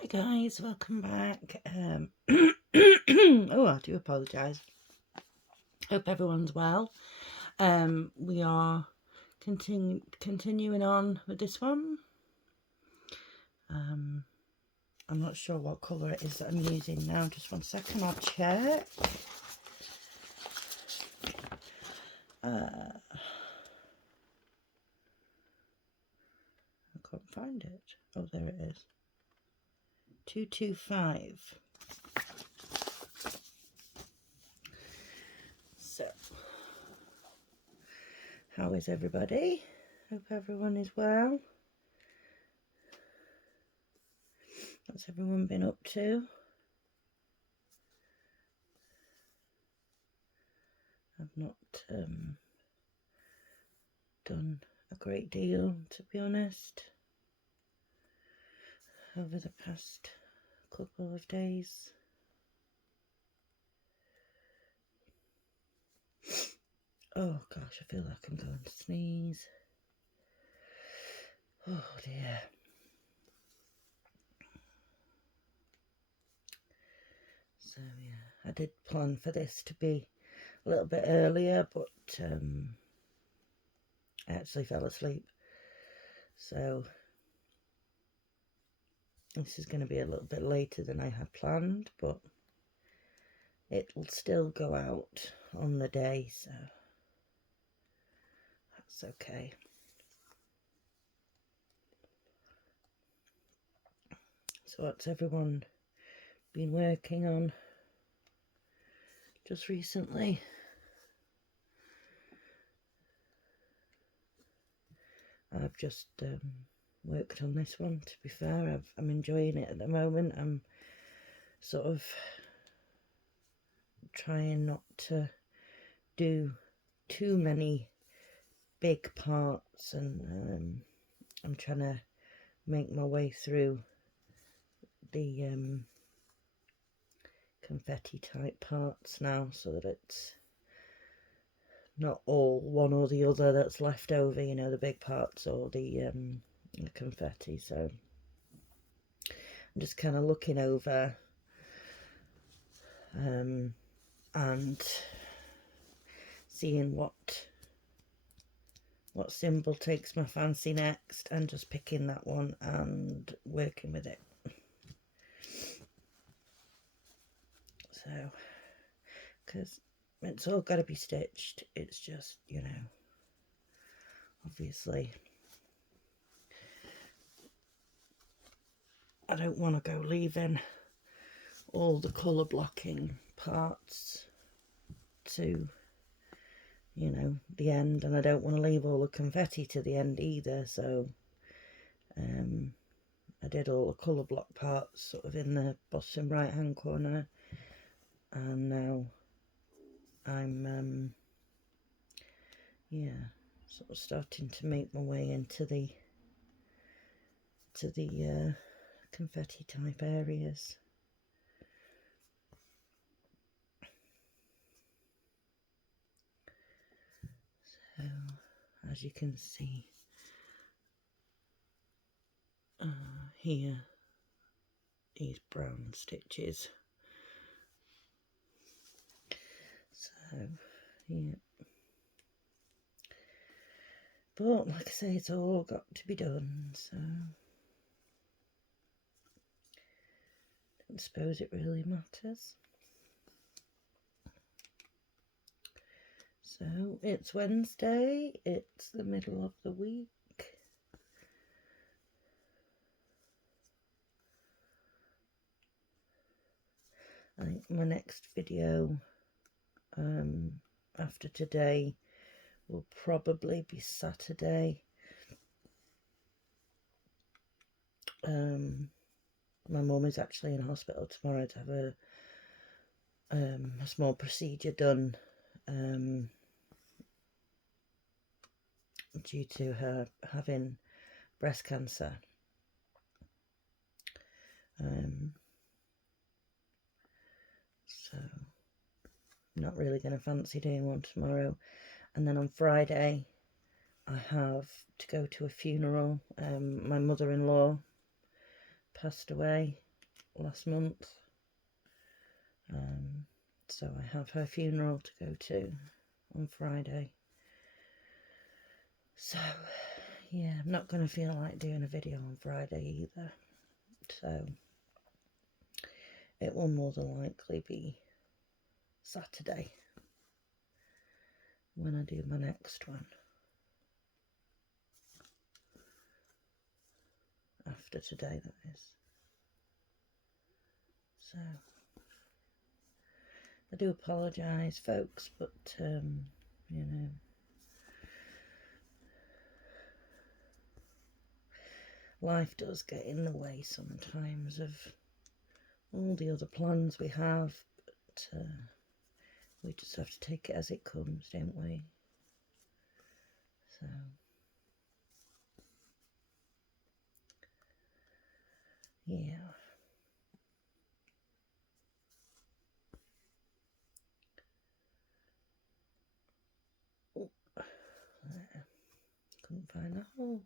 Hi guys, welcome back. Oh, I do apologise. Hope everyone's well. We are continuing on with this one. I'm not sure what colour it is that I'm using now. Just one second, I'll check. I can't find it. Oh, there it is. 225. So, how is everybody? Hope everyone is well. What's everyone been up to? I've not done a great deal, to be honest, over the past couple of days. Oh gosh, I feel like I'm going to sneeze. Oh dear. So yeah, I did plan for this to be a little bit earlier, but I actually fell asleep. So this is going to be a little bit later than I had planned, but it'll still go out on the day, so that's okay. So what's everyone been working on just recently? I've just worked on this one, to be fair. I'm enjoying it at the moment. I'm sort of trying not to do too many big parts, and I'm trying to make my way through the confetti type parts now, so that it's not all one or the other that's left over, you know, the big parts or the confetti. So I'm just kind of looking over and seeing what symbol takes my fancy next, and just picking that one and working with it. So, because it's all got to be stitched, it's just, you know, obviously I don't want to go leaving all the colour blocking parts to, you know, the end, and I don't want to leave all the confetti to the end either. So I did all the colour block parts sort of in the bottom right hand corner, and now I'm yeah, sort of starting to make my way into the confetti type areas. So as you can see here, these brown stitches. So yeah, but like I say, it's all got to be done, so I don't suppose it really matters. So it's Wednesday, it's the middle of the week. I think my next video after today will probably be Saturday. My mum is actually in hospital tomorrow to have a small procedure done due to her having breast cancer. So not really going to fancy doing one tomorrow. And then on Friday I have to go to a funeral. My mother-in-law passed away last month. So I have her funeral to go to on Friday. So yeah, I'm not going to feel like doing a video on Friday either. So it will more than likely be Saturday when I do my next one. After today, that is. So I do apologise, folks, but you know, life does get in the way sometimes of all the other plans we have, but we just have to take it as it comes, don't we? So yeah. Oh, there. Couldn't find the hole.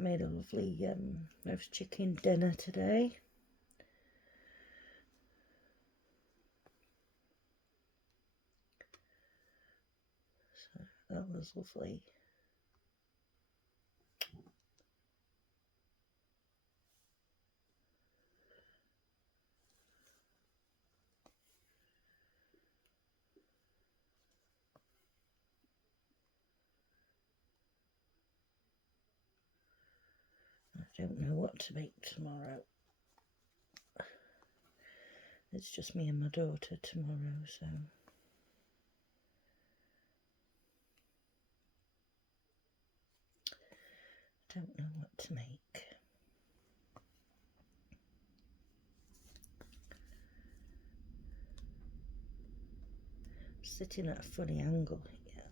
Made a lovely roast chicken dinner today. So that was lovely. I don't know what to make tomorrow. It's just me and my daughter tomorrow, so I don't know what to make. I'm sitting at a funny angle here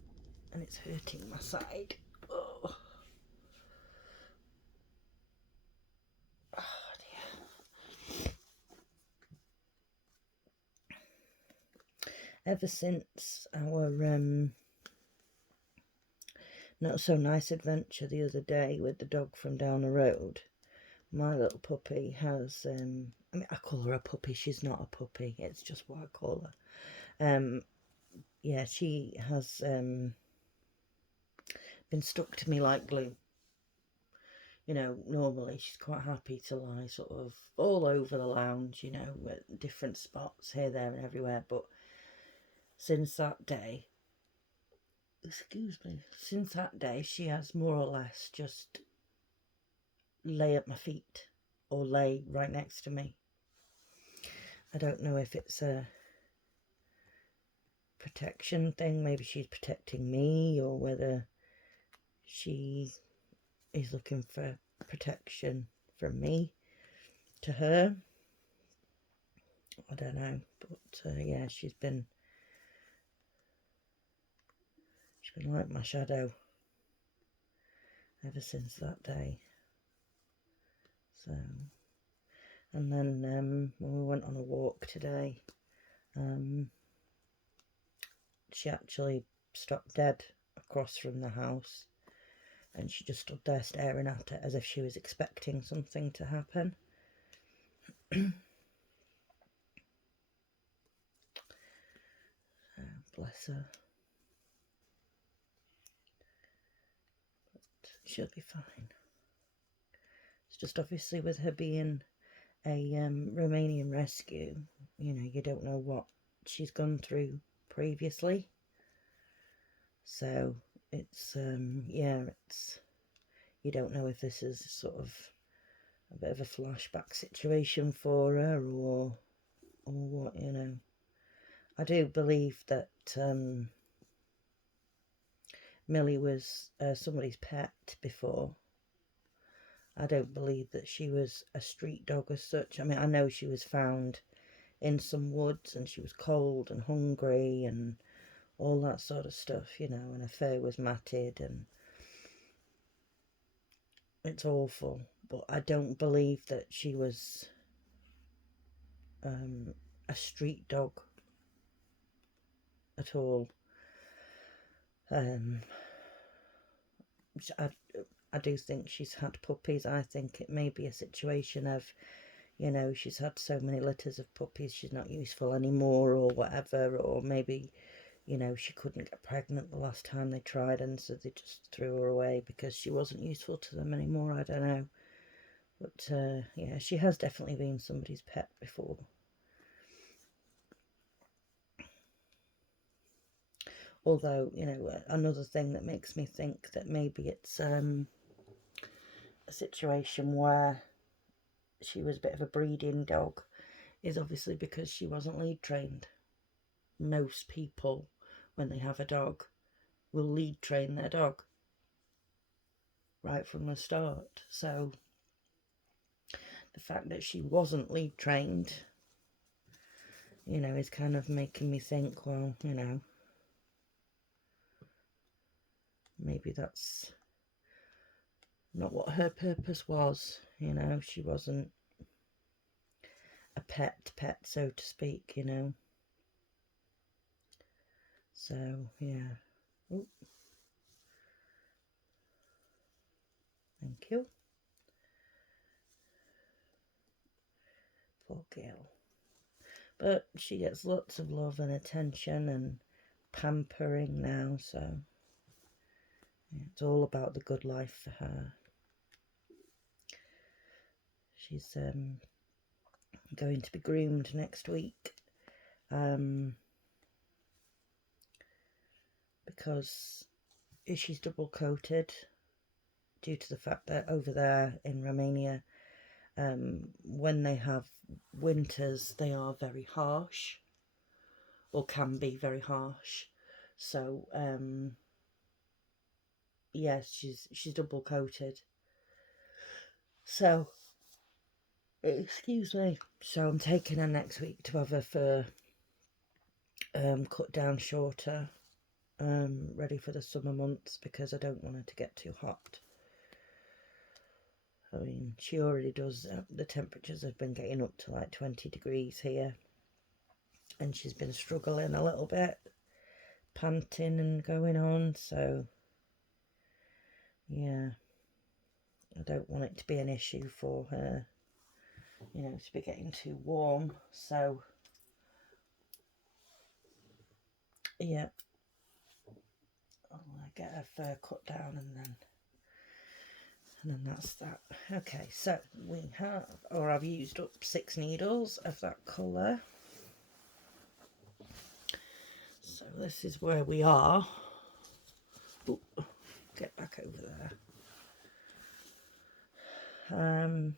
and it's hurting my side. Oh, oh dear. Ever since our not so nice adventure the other day with the dog from down the road, my little puppy has I mean, I call her a puppy, she's not a puppy, it's just what I call her. Yeah, she has been stuck to me like glue. You know, normally she's quite happy to lie sort of all over the lounge, you know, at different spots here, there and everywhere, but since that day, excuse me, since that day she has more or less just lay at my feet or lay right next to me. I don't know if it's a protection thing, maybe she's protecting me, or whether she is looking for protection from me to her. I don't know, but yeah, she's been like my shadow ever since that day. So, and then when we went on a walk today, she actually stopped dead across from the house, and she just stood there staring at it as if she was expecting something to happen. Bless her. But she'll be fine. It's just obviously with her being a Romanian rescue, you know, you don't know what she's gone through previously. So it's, yeah, it's, you don't know if this is sort of a bit of a flashback situation for her or what, you know. I do believe that Millie was somebody's pet before. I don't believe that she was a street dog as such. I mean, I know she was found in some woods and she was cold and hungry and all that sort of stuff, you know, and her fur was matted, and it's awful. But I don't believe that she was a street dog at all. I, I do think she's had puppies. I think it may be a situation of, you know, she's had so many litters of puppies, she's not useful anymore, or whatever, or maybe, you know, she couldn't get pregnant the last time they tried, and so they just threw her away because she wasn't useful to them anymore. I don't know. But yeah, she has definitely been somebody's pet before. Although, you know, another thing that makes me think that maybe it's a situation where she was a bit of a breeding dog is obviously because she wasn't lead trained. Most people, when they have a dog, will lead train their dog right from the start. So the fact that she wasn't lead trained, you know, is kind of making me think, well, you know, maybe that's not what her purpose was. You know, she wasn't a pet, so to speak, you know. So, yeah. Ooh. Thank you. Poor girl. But she gets lots of love and attention and pampering now, so yeah, it's all about the good life for her. She's going to be groomed next week, because she's double coated due to the fact that over there in Romania, when they have winters, they are very harsh, or can be very harsh. So yes, she's double coated. So excuse me. So I'm taking her next week to have her fur cut down shorter, ready for the summer months, because I don't want her to get too hot. I mean, she already does. The temperatures have been getting up to like 20 degrees here, and she's been struggling a little bit, panting and going on. So yeah, I don't want it to be an issue for her, you know, to be getting too warm. So yeah, I'll get her fur cut down, and then that's that. Okay, so we have, or I've used up 6 needles of that colour. So this is where we are. Ooh, get back over there.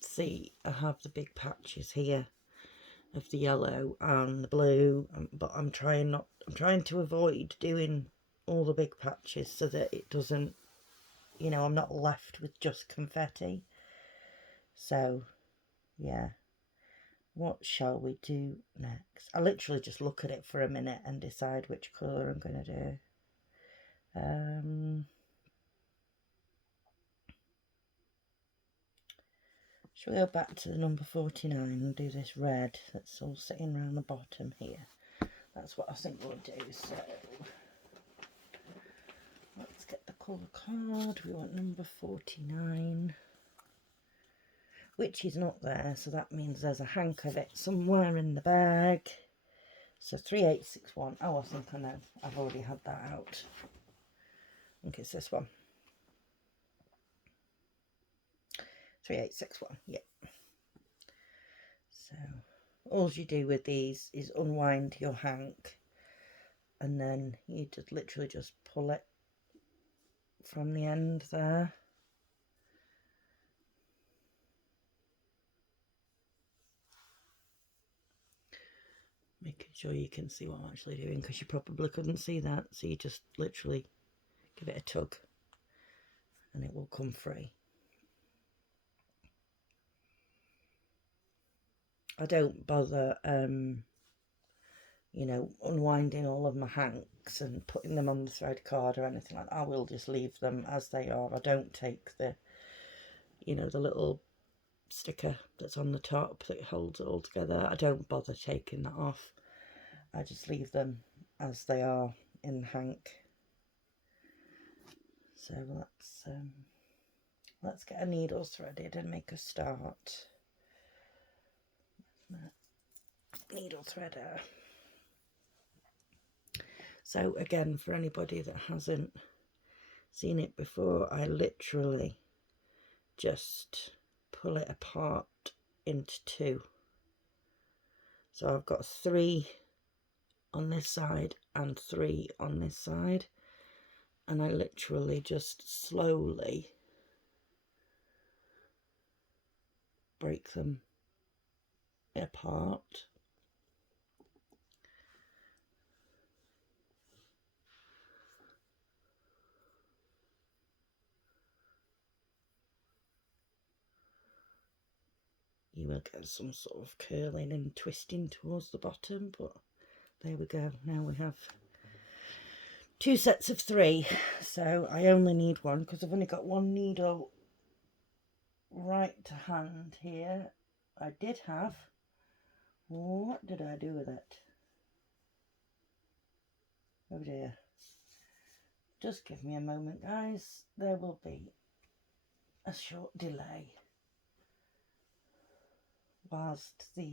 See, I have the big patches here of the yellow and the blue, but I'm trying to avoid doing all the big patches so that it doesn't, you know, I'm not left with just confetti. So yeah, what shall we do next? I literally just look at it for a minute and decide which colour I'm going to do. Shall we go back to the number 49 and do this red that's all sitting around the bottom here? That's what I think we'll do. So let's get the colour card. We want number 49, which is not there, so that means there's a hank of it somewhere in the bag. So 3861. Oh, I think I know. I've already had that out. I think it's this one. 3861. Yep. So all you do with these is unwind your hank, and then you just literally just pull it from the end there. Making sure you can see what I'm actually doing, because you probably couldn't see that. So you just literally give it a tug and it will come free. I don't bother, you know, unwinding all of my hanks and putting them on the thread card or anything like that. I will just leave them as they are. I don't take the, you know, the little sticker that's on the top that holds it all together. I don't bother taking that off. I just leave them as they are in the hank. So let's get a needle threaded and make a start. Needle threader. So again, for anybody that hasn't seen it before, I literally just pull it apart into two. So I've got 3 on this side and 3 on this side, and I literally just slowly break them apart. You will get some sort of curling and twisting towards the bottom, but there we go. Now we have 2 sets of 3, so I only need one because I've only got one needle right to hand here. I did have, what did I do with it? Oh dear. Just give me a moment, guys. There will be a short delay whilst the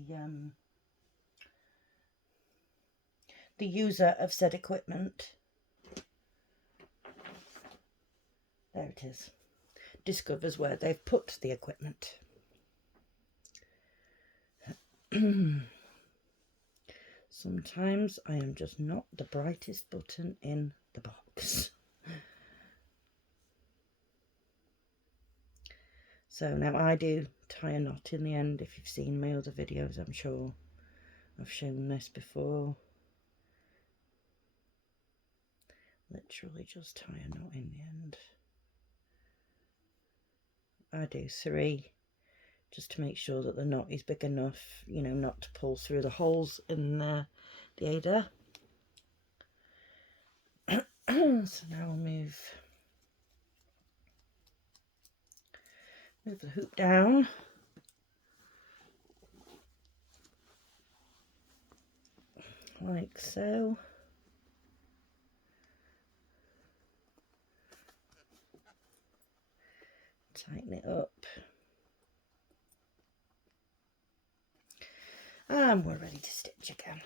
user of said equipment, there it is, discovers where they've put the equipment. Sometimes I am just not the brightest button in the box. So now I do tie a knot in the end. If you've seen my other videos, I'm sure I've shown this before. Literally just tie a knot in the end. I do 3 just to make sure that the knot is big enough, you know, not to pull through the holes in the Aida. So now I'll move the hoop down. Like so. Tighten it up. And we're ready to stitch again.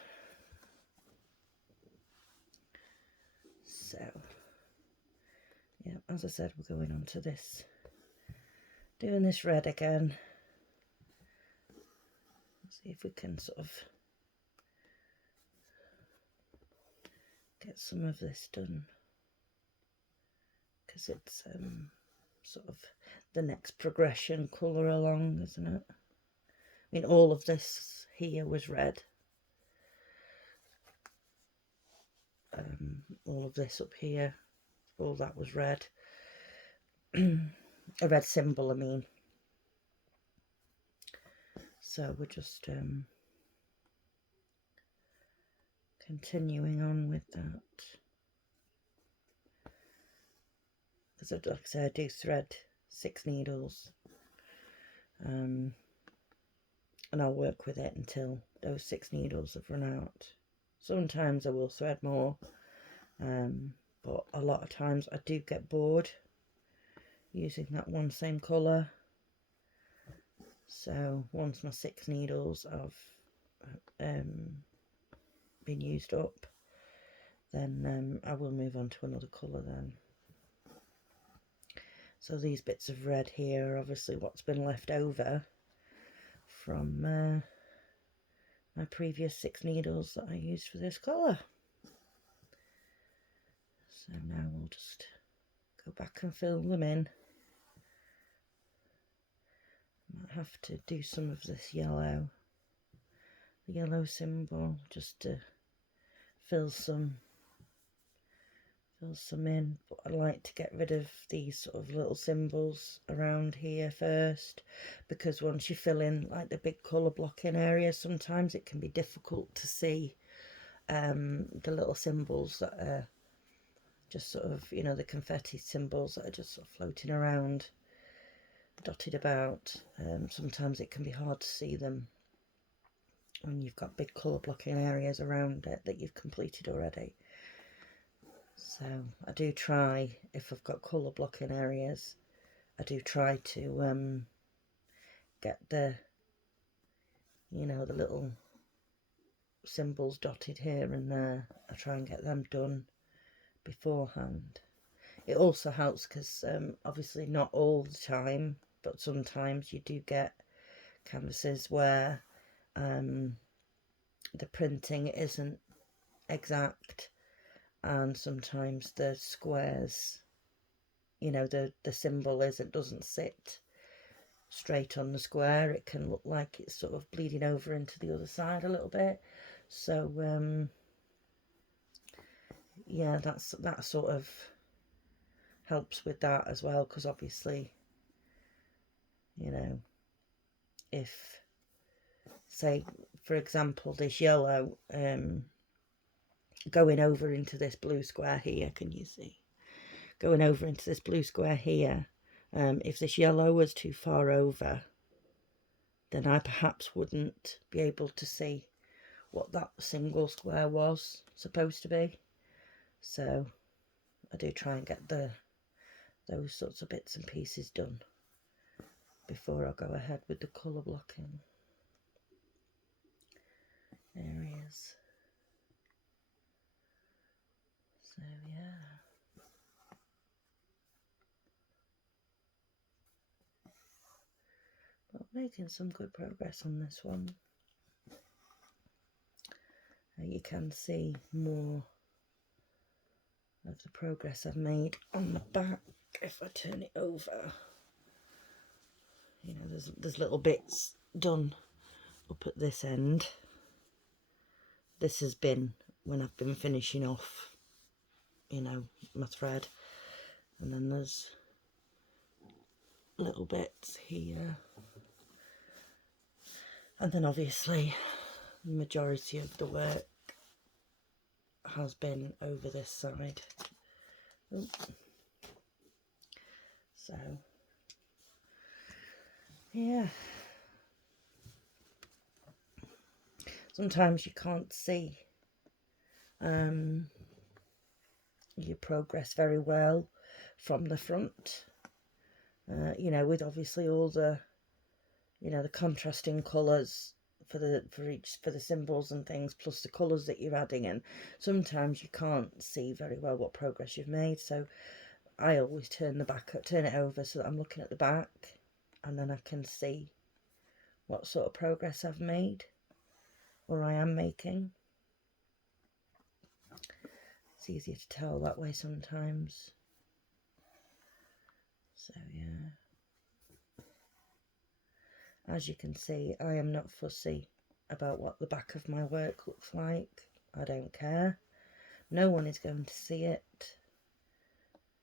So, yeah, as I said, we're going on to this, doing this red again. See if we can sort of get some of this done, because it's sort of the next progression colour along, isn't it? I mean, all of this here was red. All of this up here, all that was red. A red symbol, I mean. So we're just continuing on with that. Because like I say, I do thread 6 needles. And I'll work with it until those 6 needles have run out. Sometimes I will thread more, but a lot of times I do get bored using that one same colour. So once my 6 needles have been used up, then I will move on to another colour then. So these bits of red here are obviously what's been left over from my previous 6 needles that I used for this colour. So now we'll just go back and fill them in. Might have to do some of this yellow, the yellow symbol, just to fill some in, but I like to get rid of these sort of little symbols around here first, because once you fill in like the big colour blocking area, sometimes it can be difficult to see the little symbols that are just sort of, you know, the confetti symbols that are just sort of floating around, dotted about. Sometimes it can be hard to see them when you've got big colour blocking areas around it that you've completed already. So I do try, if I've got colour blocking areas, I do try to get the, you know, the little symbols dotted here and there. I try and get them done beforehand. It also helps because obviously not all the time, but sometimes you do get canvases where the printing isn't exact, and sometimes the squares, you know, the symbol doesn't sit straight on the square. It can look like it's sort of bleeding over into the other side a little bit. So yeah, that sort of helps with that as well, because obviously, you know, if, say for example, this yellow going over into this blue square here, can you see, going over into this blue square here, if this yellow was too far over, then I perhaps wouldn't be able to see what that single square was supposed to be. So I do try and get those sorts of bits and pieces done before I go ahead with the colour blocking areas. So yeah, but making some good progress on this one. You can see more of the progress I've made on the back if I turn it over. You know, there's little bits done up at this end. This has been when I've been finishing off, you know, my thread, and then there's little bits here, and then obviously the majority of the work has been over this side. So yeah, sometimes you can't see your progress very well from the front, you know, with obviously all the, you know, the contrasting colours for the symbols and things, plus the colours that you're adding in. Sometimes you can't see very well what progress you've made, so I always turn it over so that I'm looking at the back, and then I can see what sort of progress I've made, or I am making. It's easier to tell that way sometimes. So yeah, as you can see, I am not fussy about what the back of my work looks like. I don't care. No one is going to see it.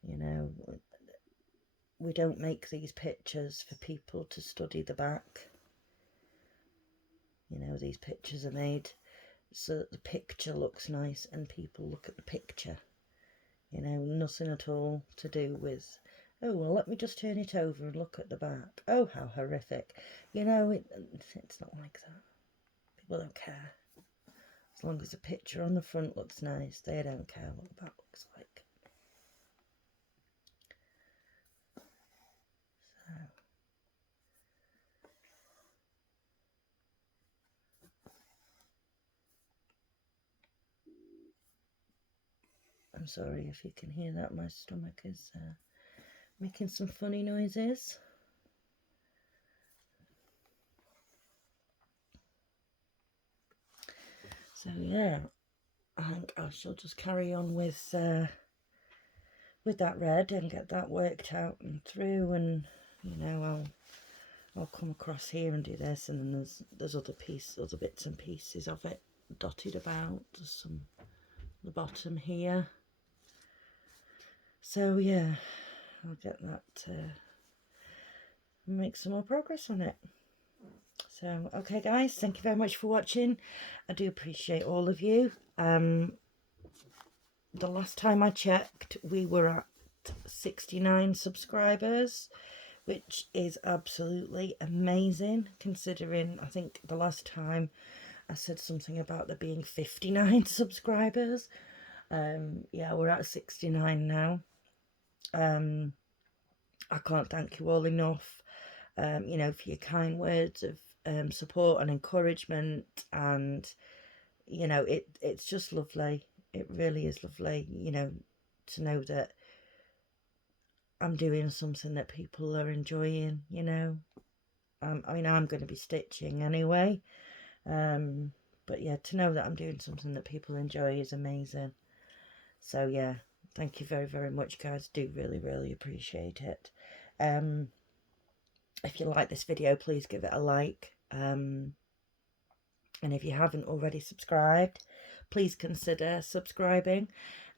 You know, we don't make these pictures for people to study the back. You know, these pictures are made so that the picture looks nice and people look at the picture. You know, nothing at all to do with, oh, well, let me just turn it over and look at the back. Oh, how horrific. You know, it's not like that. People don't care. As long as the picture on the front looks nice, they don't care what the back looks like. So, I'm sorry if you can hear that. My stomach is making some funny noises. So yeah, I think I shall just carry on with that red and get that worked out and through, and you know, I'll come across here and do this, and then there's other bits and pieces of it dotted about. There's some at the bottom here. So yeah, I'll get that make some more progress on it. So okay guys, thank you very much for watching. I do appreciate all of you. The last time I checked, we were at 69 subscribers, which is absolutely amazing, considering I think the last time I said something about there being 59 subscribers. Yeah, we're at 69 now. I can't thank you all enough, you know, for your kind words of support and encouragement, and you know, it's just lovely. It really is lovely, you know, to know that I'm doing something that people are enjoying, you know. I mean, I'm going to be stitching anyway, but yeah, to know that I'm doing something that people enjoy is amazing. So yeah, thank you very, very much, guys. Do really, really appreciate it. If you like this video, please give it a like. And if you haven't already subscribed, please consider subscribing.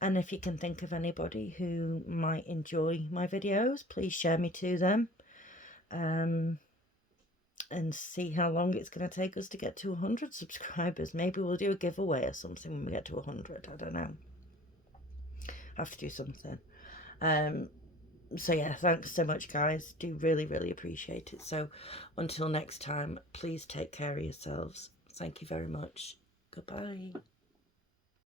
And if you can think of anybody who might enjoy my videos, please share me to them. And see how long it's going to take us to get to 100 subscribers. Maybe we'll do a giveaway or something when we get to 100. I don't know. Have to do something. So yeah, thanks so much, guys. Do really, really appreciate it. So until next time, please take care of yourselves. Thank you very much. Goodbye.